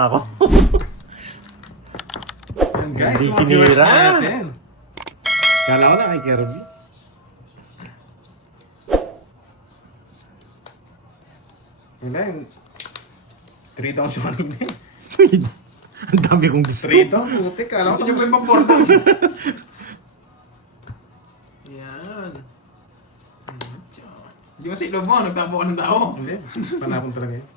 ako. Yan guys, Hindi mga viewers sinira. natin. Kala ko na kay Kirby. Wala yung 3 taon siya kanina eh. Ang dami kong gusto. 3 taon, putik. Kala ko Gusto nyo pa yung pang-porta? Yan. Hindi mo sa ilog mo, nagtapo ka ng tao. Hindi, panapon talaga yun.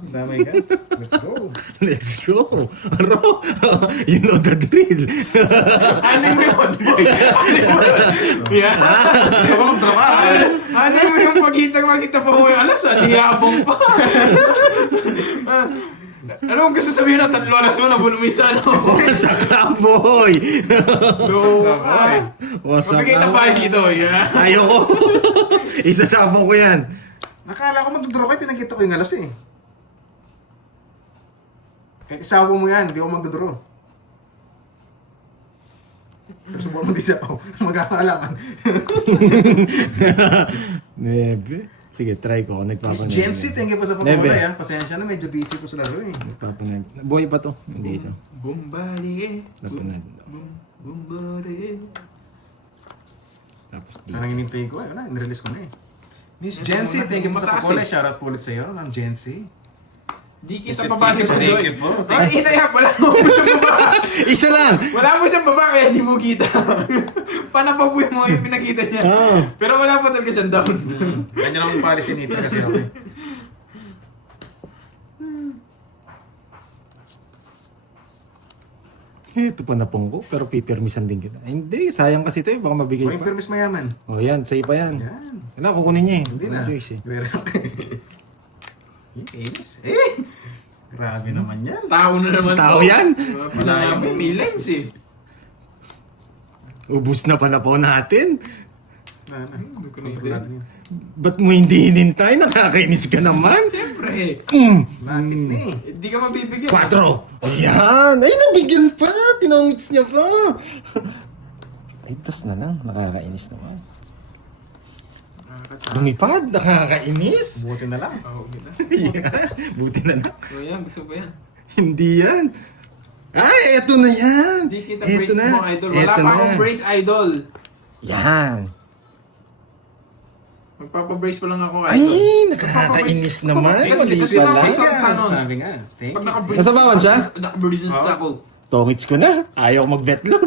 Damay ka. Let's go. Let's go. Aro, you know the drill. Ano mo yun, boy? Ano mo yun? Yeah. Gusto ko mag-drama. Ano mo yung pagkita pa mo yung alas, niyabong pa. Ano mo gusto sabihin na 3 alas mo na bulumisa, no? Wasak ka, boy. No, ah. Wasak Mabigay ka. na pa dito, yeah. Ayoko. Isasabong ko yan. Nakala ko mag-draw kayo, pinagkita ko yung alas eh. Kahit isawa mo yan, hindi ako mag-draw. Pero subukan mo di siya, magkakaalaman. Nebe. Sige, try ko. Miss Nagpapanay. Jency, thank you po sa Nebe. patuloy ha. Pasensya na, medyo busy po sa laro eh. Nagpapanay. Boy pa to. Hindi ito. Bumbali, Napanay. bumbali. Tapos dito. Sana hinintay ko eh. Wala, nirelease ko na eh. Miss Jency, thank you po sa patuloy. Shoutout po ulit sa iyo, Ma'am Jency. Di kita pabalik sa Thank doon. you po. Ay, isa yan, wala mo siyang baba. Isa lang! Wala mo siyang baba, kaya di mo kita. Panapabuhay mo yung pinakita niya. Ah. Pero wala pa talaga siyang down. Ganyan ang policy nito kasi okay. Ito pa napong ko, pero pipirmisan din kita. Hindi, sayang kasi ito eh. Baka mabigay Huwag pa. permis mayaman. O yan, sa'yo pa yan. Yan. Wala, kukunin niya eh. Hindi Walang na. choice eh. Inis. Eh! Grabe naman yan. Tao na naman Tao to. yan? Pinami, may lines eh. Ubus na pala po natin. Control natin yan. Ba't mo hindi hinintay? Nakakainis ka naman. Siyempre, Lapit na eh. hindi ka mabibigyan. 4! Ayan! Ay, nabigyan pa! Tinongits niya pa! Ay, tos na lang. Nakakainis naman. Lumipad! Nakakainis! Buti na lang. Oo, kita. Yan. Buti na lang. So yan, gusto ko yan. Hindi yan. Ay, eto na yan! Hindi kita Eto brace mo, idol. Wala Eto pa akong brace, idol. Yan! Magpapabrace pa lang ako, idol. Ay, nakakainis naman. Sige, Mali sige, pala. sige. Sa- Sabi nga. Thank Pag you. naka-brace, Nasa bawal siya? Naka-brace na sa ako. Tongits ko na. Ayaw mag-betlog.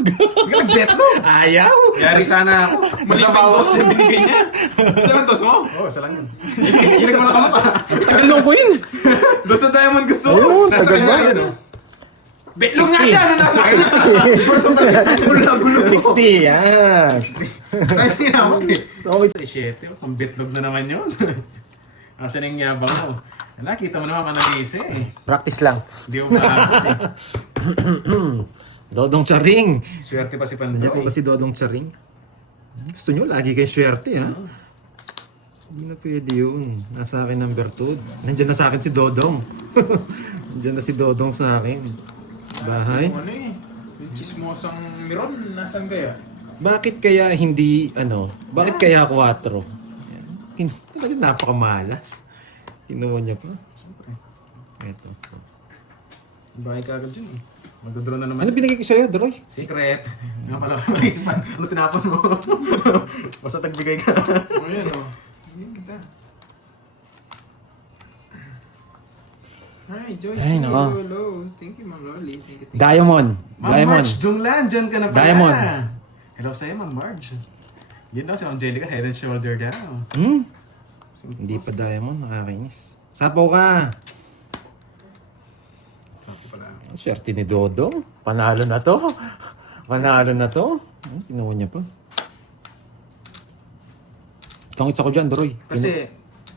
Bet mo! Ayaw! Yari sana ako. Mali ang toss na binigay niya. Saan ang toss mo? Oo, isa lang yun. Hindi ko nakamata. Tagalong ko yun. Doon sa diamond gusto ko. Ayun, Nasa tagal kanya na. yun. Betlog nga siya, ano nasa akin? Gulo. 60, yan. Kahit hindi na ako eh. Tongits. 7, ang bitlog na naman yun. Kasi nang yabang mo. Nakita mo naman managisa eh. Practice lang. Hindi mo maabot eh. Dodong Charing. Swerte pa si Nandiyan Pandoy. ko kasi Dodong Charing. Gusto nyo, lagi kayong swerte, ha? Hindi na pwede yun. Nasa akin ang bertud. Nandiyan na sa akin si Dodong. Nandiyan na si Dodong sa akin. Bahay. Ano eh? Yung chismosang Miron, nasan kaya? Bakit kaya hindi, bakit kaya 4? Bakit napakamalas? Kinuha niya pa. Eto. Bahay ka agad yun eh. Magdodraw na naman. Ano binigay ko sa'yo, Droy? Secret. Nga pala ko naisipan. Ano tinapon mo? Basta tagbigay ka. O yan o. Hindi kita. Hi, Joyce. Ay, nako. Hello. Thank you, Ma'am Loli. Thank you. Diamond. Ma'am Diamond. Marge Junglan, dyan ka na pala. Diamond. Hello sa'yo, Ma'am Marge. Yun daw si Angelica, head and shoulder down. Hindi pa Diamond, nakakainis. Sapaw ka! Sabi pala. Ang swerte ni Dodong. Panalo na to. Panalo na to. Kinuha niya pa. Tongits ako dyan, Droy. Kasi,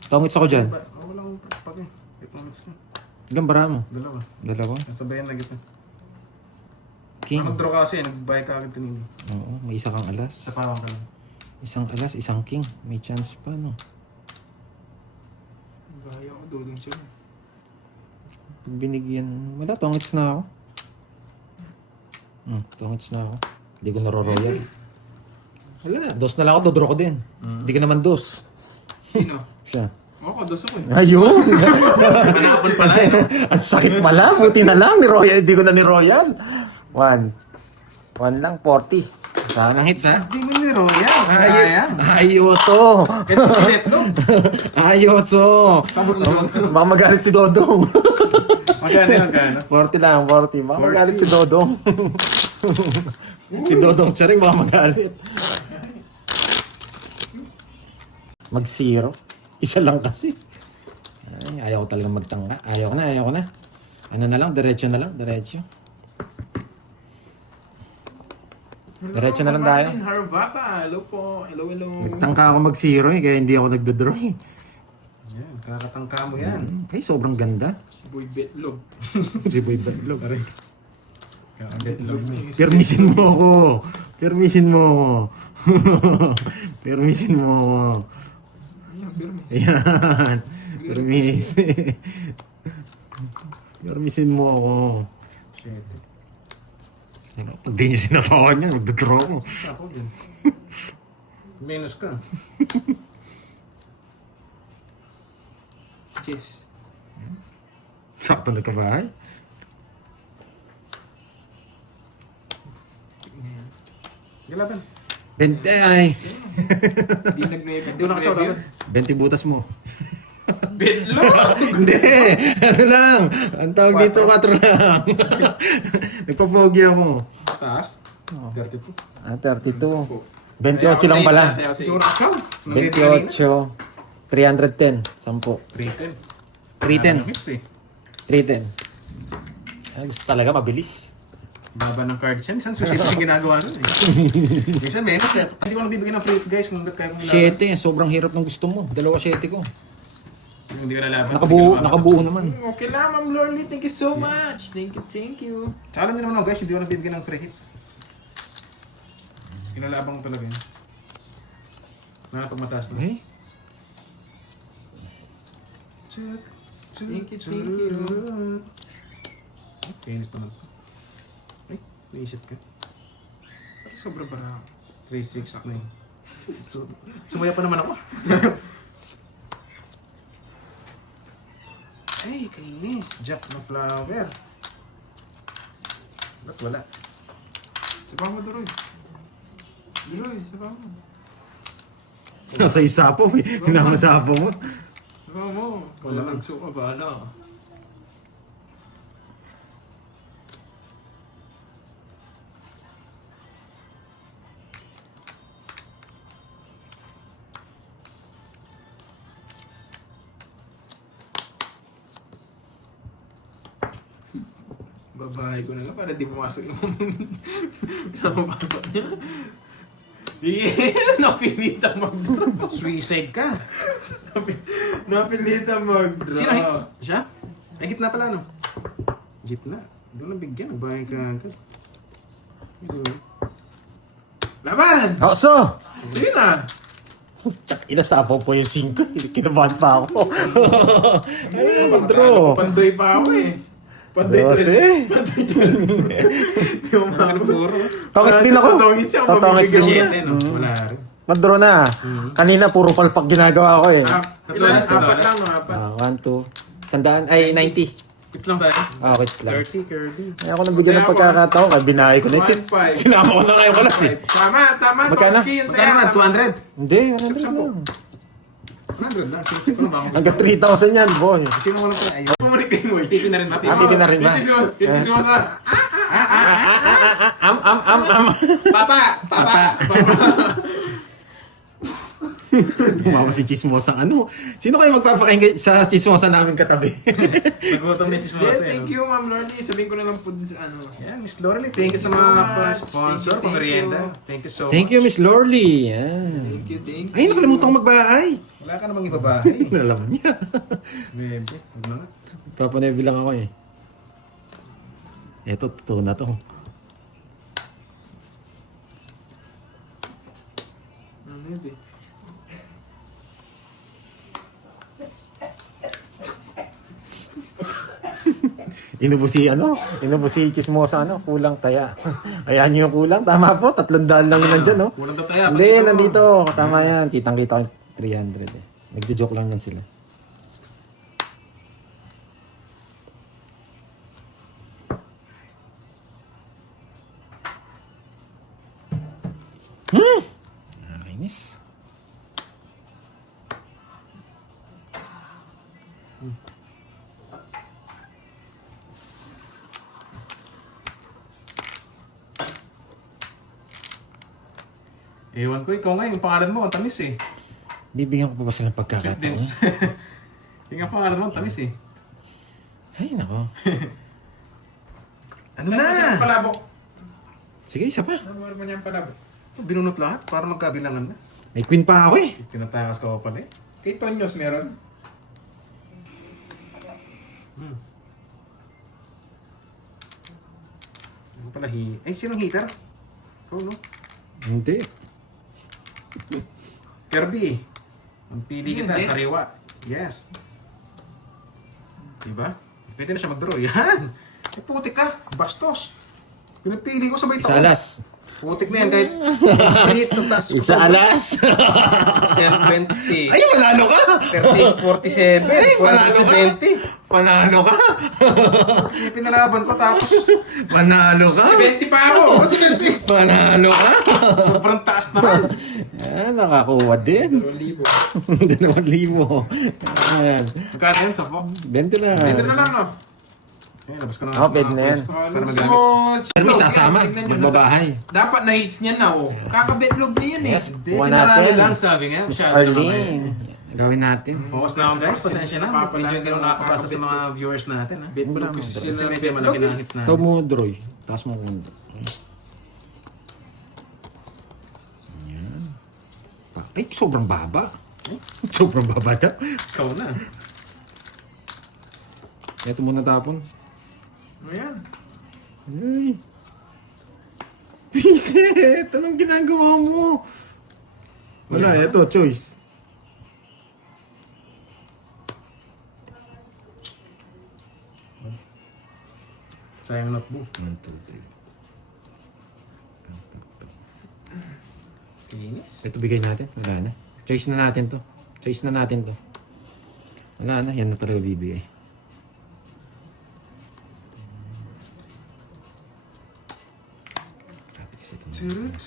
Tongits ako dyan. walang pag eh. Ito minutes na. Ilan bara mo? Dalawa. Dalawa? Nasabayan na kita. King. Nag-draw ka kasi, nag-buy ka agad kanina. Oo, may isa kang alas. Sa parang ka lang. Isang alas, isang king. May chance pa, no? Gaya ko, dudong siya. Pag binigyan... Wala, tongits na ako. Tongits na ako. Hindi ko naro-royal. Wala, dos na lang ako, dodro ko din. Hindi ka naman dos. Sino? Siya. Ako, dos ako eh. Ayun. Manapon pala eh. No? Ang sakit pala. Buti na lang. Ni Royal. Hindi ko na ni Royal. 1 lang, 40. Saan ang hits, ha? Hindi mo ni Royal. Sayang. Ayoto. Ito si Betlog. Ayoto. Baka magalit si Dodong. Magkano yung magkano? 40 lang, 40. Baka magalit si Dodong. Si Dodong Charing baka magalit. Mag-zero. Isa lang kasi. Ay, ayaw ko talaga magtangka. Ayaw ko na. Ano na lang, diretso na lang, diretso. Diretso na lang tayo. Harvata, hello po. Hello. Nagtangka ako mag-zero kaya hindi ako nagdodraw eh. Yan, kakatangka mo yan. Ay, sobrang ganda. Si Boy Betlog. Si Boy Betlog. Kakabetlog mo. Permisin mo ako. Permisin mo ako. Permisin mo ako. Ayan. Permisin. Permisin mo ako. Shit. Pag di nyo sinapawan yan, magdodraw ko. Ako din. Minus ka. Cheers. Sakto na kabahay. Galaban. 20 ay. Hindi nag-nueve. Hindi ko nakatsaw dapat. 20 butas mo. Betlog! Hindi! Ano lang? Ang tawag dito, 4 lang. Nagpapogi ako. Taas. Oh. 32. 32. 28 lang pala. Siguro ako. 28. 310. 10. 310. 310. Mix eh. 310. Gusto talaga, mabilis. Baba ng card siya. Minsan susi kasi ginagawa nun eh. Minsan menos eh. Hindi ko nabibigyan ng free hits guys kung hanggat kaya kong 7. Sobrang hirap ng gusto mo. 2 7 ko. Kung hindi ko nalaban. Nakabuo naman. Okay lang, Ma'am Lorly. Thank you so much. Thank you. Tsaka alam niyo naman ako guys, hindi ko nabibigyan ng free hits. Kinalabang ko talaga yun. Mga pag mataas na. Eh? Thank you. Kainis naman. Ay, naisip ka. Sobra bara. 3-6 na yun. Sumaya pa naman ako. Ay, kainis. Jack na flower. Ba't wala? Sabaw mo, Doroy. Doroy, sabaw mo. Nasa isapo eh. Hinamasapo mo. Sabaw mo. Kung nagsuka ba, ano? Babahay ko na lang para di pumasok yung napapasok niya. Yes! Napilitan mag-draw. Suicide ka. Napilitan mag-draw. Sino hits? Siya? Ay, gitna pala, no? Gitna. Doon nabigyan. Nagbahay ka agad. Laban! Oso! Sige na! Inasapaw po yung 5. Kinabahan pa ako. Ay, mag-draw. Pandoy pa ako eh. Pandoy 12. Yung mga puro. Tongits din ako. Tongits siya. Tongits din. Siyete, no? Wala rin. Mag-draw na. Kanina puro palpak ginagawa ko eh. Ilan? Apat lang, no? Apat. 1, 2. 100 ay 90. Quits lang tayo. Quits lang. 30, Kirby. Ay ako nabigyan ng pagkakataon kaya binahay ko na. 1.5. Sinama ko na kayo kalas eh. Tama. Magkano? Tomsky, yun, Magkano tama. nga? 200? Hindi, 100 lang. 100 lang. Check ko lang ba? Hanggang 3,000 yan, boy. Sino mo lang pala? Ayun. Bumalik kayo mo eh. Pipi na rin ba? Pipi na rin ba? Ito sa... Papa! Mama si Chismosang ano. Sino kayo magpapakinggan sa Chismosa namin katabi? Nagutom ni Chismosa. Thank you, Ma'am Lorly. Sabihin ko na lang po sa ano. Yan, Miss Lorely. Thank you sa mga sponsor, Thank you. pamerienda. Thank you so much. Thank you, Miss Lorly. Yan. Thank you. Ay, nakalimutan ko magbahay. Wala ka namang ibabahay. Alam niya. Bebe, huwag na nga. Papanebi lang ako eh. Eto, totoo na to. Ano yun eh? Inubusi Chismosa ano, kulang taya. Ayan yung kulang, tama po, 300 lang yun nandyan, no? Kulang daw tayo. Hindi, nandito, tama yan. Kitang-kita ko yung 300 eh. Nagjo-joke lang lang sila. Nakakainis. Ewan ko, ikaw nga, yung pangalan mo, ang tamis eh. Bibigyan ko pa ba silang Sweet pagkakataon? Dims. Yung nga pangalan mo, ang tamis eh. Ay, nako. Ano na? Palabok. Sige, isa pa. Ano mo niyan palabok? Binunot lahat para magkabilangan na. May queen pa ako eh. Tinatakas ko pala eh. Kay Tonyos meron. Ano pala Eh, sinong hitter? Ikaw, no? Hindi. Kirby. Ang pili Yun, kita, Jess. sariwa. Yes. Diba? Pwede na siya mag-draw. Yan! Eh, putik ka. Bastos. Pinapili ko sabay Isa alas. Putik na yan kahit maliit sa taas. Isa alas. 10-20. Ay, manalo ka! 13-47. Ay, panalo ka! 40-20. Panalo ka! Yung pinalaban ko tapos Panalo ka! 70 pa ako. kasi ganti. Panalo ka! Sobrang taas naman. Yan, nakakuha din. 2,000. 2,000. Ayan. Magkano yan? Sapo? 20 na. Pwede na lang, no? Ayun, labas ko na. Oh, pwede na yan. Para Ano magamit. mo? Ano may sasama? Tignan nyo, Magbabahay. Dapat na-hits niya na, oh. Kakabetlog na yan, eh. Yes, Hindi, kuha pinarami natin. lang sabi nga. Miss Masyado naman eh. Arlene. Gawin natin. Focus na ako guys, pasensya na. Papalala Medyo hindi na na nakakabasa sa nakakabit. mga viewers natin ha. Betlog Wala kasi naman, sila Kasi ng medyo malaki betlog. na hits na. Ito mo, Droy. Taas mo kundo. Ayan. Ay, sobrang baba. Sobrang baba siya. Ikaw na. Ito muna tapon. Ayan. Ay. Piset! Anong ginagawa mo? Wala, ito, choice. Sayang notebook. 1, 2, 3. Kinis. Ito bigay natin. Wala na. Choice na natin to. Choice na natin to. Wala na. Yan na talaga bibigay.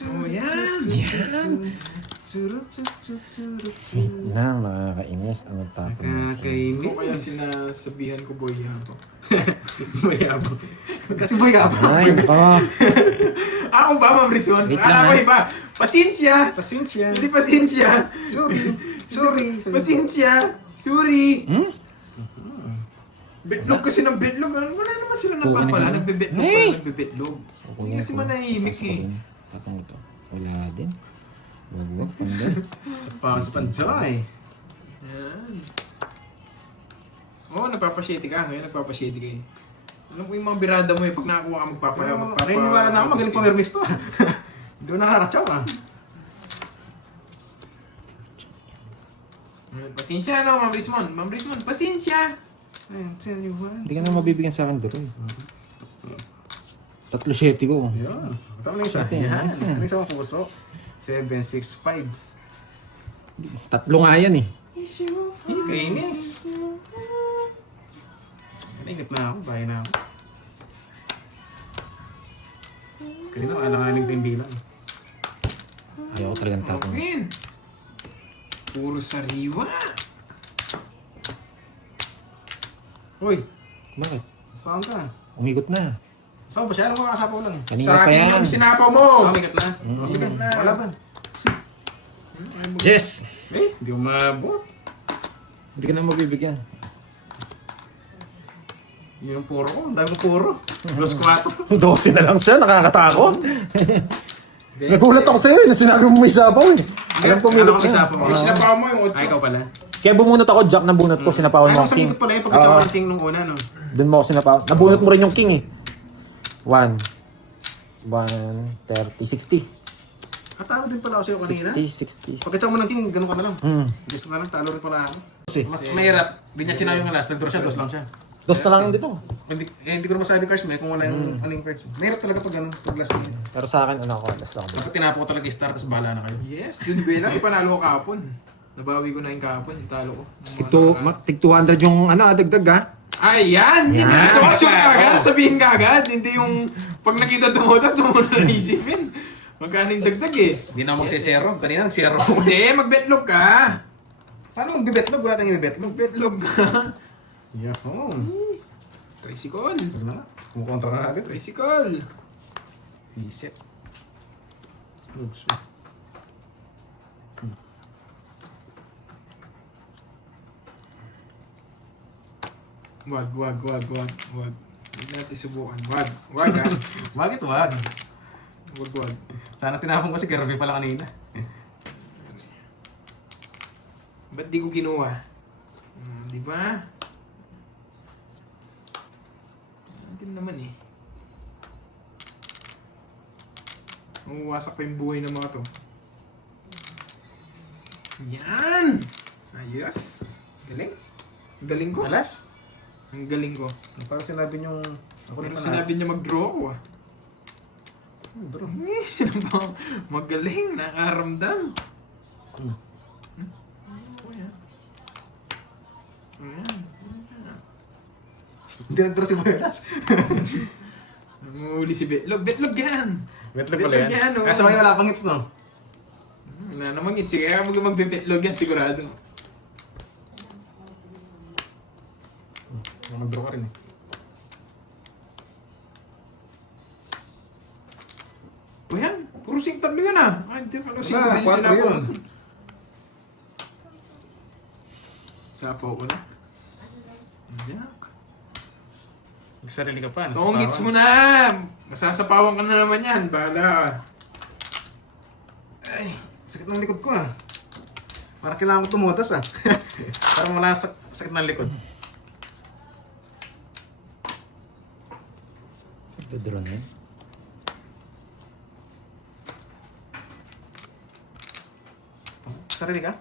Oh, yan. Na, nakakainis. Ano tapon natin? Ito kaya Nakakainis. sinasabihan ko, boy, yan to. Mayabang. Kasi mayabang. Ay, nako. Ako ba, Ma'am Rizwan? Wait lang, Akala ko ha? iba. Pasensya. Pasensya. Hindi pasensya. Sorry. Sorry. Pasensya. Sorry. Hmm? Betlog kasi ng betlog. Wala naman sila Kukunin nagpapala. mo. Nagbe-betlog Hey! pa. Nagbe-betlog. Hindi kasi Kukunin ko. manahimik Pasok eh. ko rin. Tapang ito. Wala din. Wag, pandan. Sa Panjoy. Yan. Oo, nagpapasyete ka. Ngayon nagpapasyete ka eh. Alam ko yung mga birada mo eh. Pag nakakuha ka magpapala. Naniniwala na ako magaling pumirmis to. Hindi ko nakakatsaw ah. Pasensya na, Ma'am Rizmon. Ma'am Rizmon, pasensya. Ayun, sinuhan. Hindi ka na mabibigyan sa akin doon. 3-7 ko. Ayun. Tama na yung isa. Yan. Ano yung isang puso? 765. Tatlo nga yan eh. Kainis. Nainip na ako. Bahay na ako. Kanina alanganin ko yung bilang. Ayaw ko talagang tapon. Win. Puro sariwa. Uy, Bakit? saan ka? Umigot na. Saan ba siya? Ano mga kasapaw lang? Kanina Sa pa akin yan. yung sinapaw mo. Mamigat na? Mm. Sige, wala ba? Yes! Eh, hindi ko mabot. Hindi ka na mabibigyan. Yun ang puro ko. Ang dami ko puro. Los 4. 12 na lang siya, nakakatakot. Nagulat ako sa'yo eh, na sinabi mo may sabaw eh. Alam ko may Ano look kasi na. sapaw? Yung sinapaw mo yung 8. Ay, ikaw pala. Kaya bumunot ako, jack na bunot ko, sinapawan mo Ay, ang sa king. ikot pala yung pagkatsawa Oo. ng ting nung una, no? Doon mo ako sinapawan. Nabunot mo rin yung king eh. 1, 30, 60. Katalo din pala ako sa'yo kanina. 60. Pagkatsawa mo ng king, ganun ka na lang. Gusto na lang, talo rin pala ako. Kasi, Mas mahirap. Hindi niya chinaw yung last. Nag-draw siya, dos lang siya. dos na lang yun dito. Hindi ko na masabi cards mo eh, kung wala yung aling cards mo. Mahirap talaga pag ganun, pag last na yun. Pero sa akin, ano ako, last lang. Dapat tinapo ko talaga i-start, tapos bahala na kayo. Yes, June Velas, panalo ko kahapon. Nabawi ko na yung kahapon, yung talo ko. Tig 200 yung ano, dagdag ha. Ay, yan! Yan! Yan. So, Oo. kagad, sabihin ka agad. Hindi yung pag nakita tumutas, tumunod na isipin. Magkano yung dagdag eh? Hindi na ako magsisero. Kanina nagsero ako. Hindi, magbetlog ka. Paano magbebetlog? Wala tayong bebetlog. Betlog ka. Yahoo. Tricycle. Wala na. Kumukontra ka agad. Tricycle. Reset. Lugso. Wag. Huwag natin subukan. Wag ah. Bakit wag? Wag. Sana tinapon ko si Kirby pala kanina. Ba't di ko kinuha? Di ba? Hindi naman eh. Mawawasak pa yung buhay ng mga to. Yan! Ayos! Galing. Ang galing ko. Alas? Ang galing ko. Parang sinabi niyong... Ako Pero na sinabi niya mag-draw ako ah. Bro. Eh, sino ba? Magaling, nakaramdam. Hmm. Ayan. Ayan. Hindi nag-draw si Buenas. Namuli si Betlog. Betlog yan! Betlog pala Betlog yan, yan. oh. Kaso mga wala pang hits, no? Wala namang hits. Sige, kaya magbe-betlog yan sigurado. Mag-draw ka rin eh. O yan, puro sing tatlo yan ah. Ay, hindi pala sing Wala, din 4 sinapo. yun. Sapo ko na. Yak. Nagsarili ka pa. Tongits mo na! Masasapawan ka na naman yan. Bahala ka. Ay, sakit ng likod ko ah. Parang kailangan ko tumutas ah. Parang wala sakit ng likod. Ito drone eh. Sarili ka?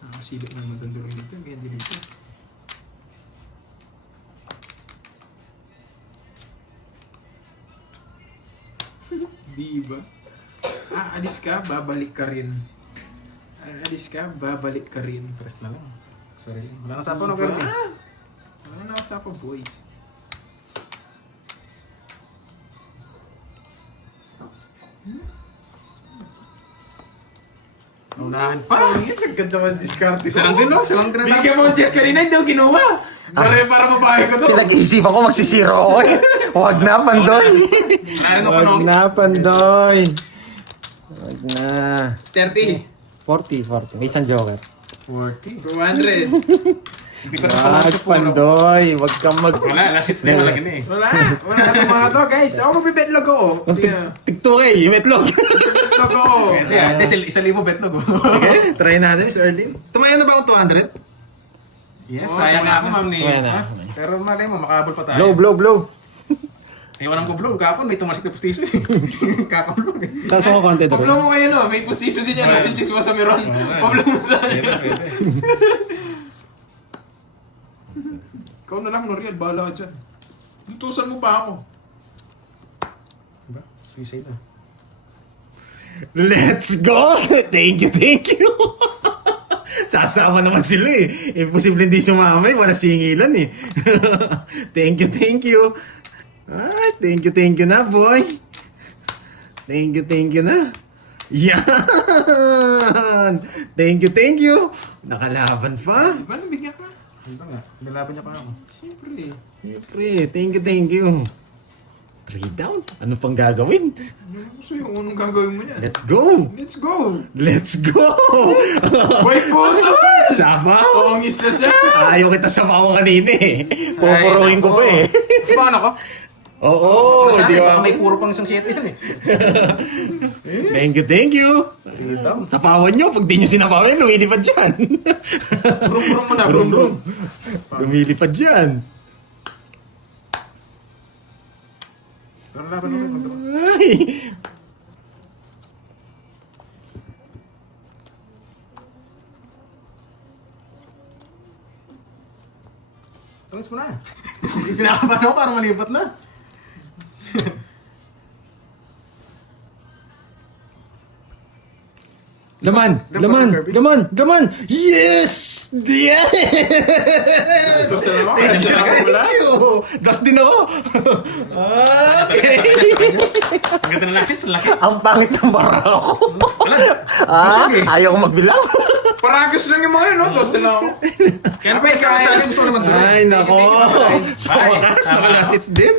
Nakasilip na matandurong dito. Ganyan din dito. Diba? Aalis ka, babalik ka rin. Aalis ka, babalik ka rin. Press na lang. Sarili. Wala na sapo no, Diba? Kirby. Wala na kasapa, boy. Unahan pa. Yes, ang ganda man discard. Isa lang din no? Isa lang tinatapos. Bigyan mo ang Jess kanina, hindi ko kinuha. Para mabahay ko to. Pinag-iisipan ko magsisiro ako eh. Huwag na, Pandoy. Ano pa Wag no? na, Pandoy. Wag na. 30. 40. May isang joker. 40. 200. Hindi ko na pala Wag, sa puro. Pandoy. Wag kang mag... Wala, last hits na yung malaki na eh. Wala na mga to, guys. Ako magbe-betlog ako. Tingnan. Tig-2K, metlog. Betlog ako. Pwede ah. Hindi, 1,000 betlog oh. Sige, try natin, Mr. Erlin. Tumayo na ba akong 200? Yes, Oo, sayang tama nga ako, na. ma'am ni. Tama na. Ha? Pero malay mo, makahabol pa tayo. Blow. Iwanan ko blow. Kapon, may tumasik na pustiso eh. Kakablow eh. Tapos ako konti Pablo doon. mo kayo no, may posiso din yan. Si Chiswa sa Meron. Pablo mo sa Pwede. Ikaw na lang, Noriel. Bahala ka dyan. Tutusan mo pa ako. Diba? Suicide na. Let's go! Thank you. Sasama naman sila eh. Imposible hindi sumamay, wala singilan eh. Thank you. Ah, thank you na, boy. Thank you na. Yan! Thank you. Nakalaban pa. Di ba nabigyan ka? Ano nga? Nilaban niya pa ako. Siyempre. Siyempre, thank you. 3 down? Ano pang gagawin? Gusto yung unong gagawin mo niyan. Let's go! Let's go! Wait po ito! Sabaw! Pongis na siya! Ayaw kita sabaw kanina eh. Pupuruhin ko pa eh. Sabahan ako? Oo, Sana di baka ba? may puro pang isang 7 yan eh. Thank you. Sapawan nyo, pag di nyo sinapawin, lumilipad dyan. Brum mo na, brum. Lumilipad dyan. Pero laban ulit. Ay. Tungis mo na. Pinakabahan ako para malipat na. Laman! Yes! Yes! Gusto na ako. Thank Gusto you, na ako thank wala. you! Das din ako! Okay! Ang ganda ng lasis, laki. Ang pangit ng barako. Wala. Ayaw ko magbilang. Paragos lang yung mga yun, no? Gusto na ako. Kaya pa ikaw sa akin, gusto ko naman doon. Ay, nako! Thank you, thank you. Sa wakas, nakalasits din.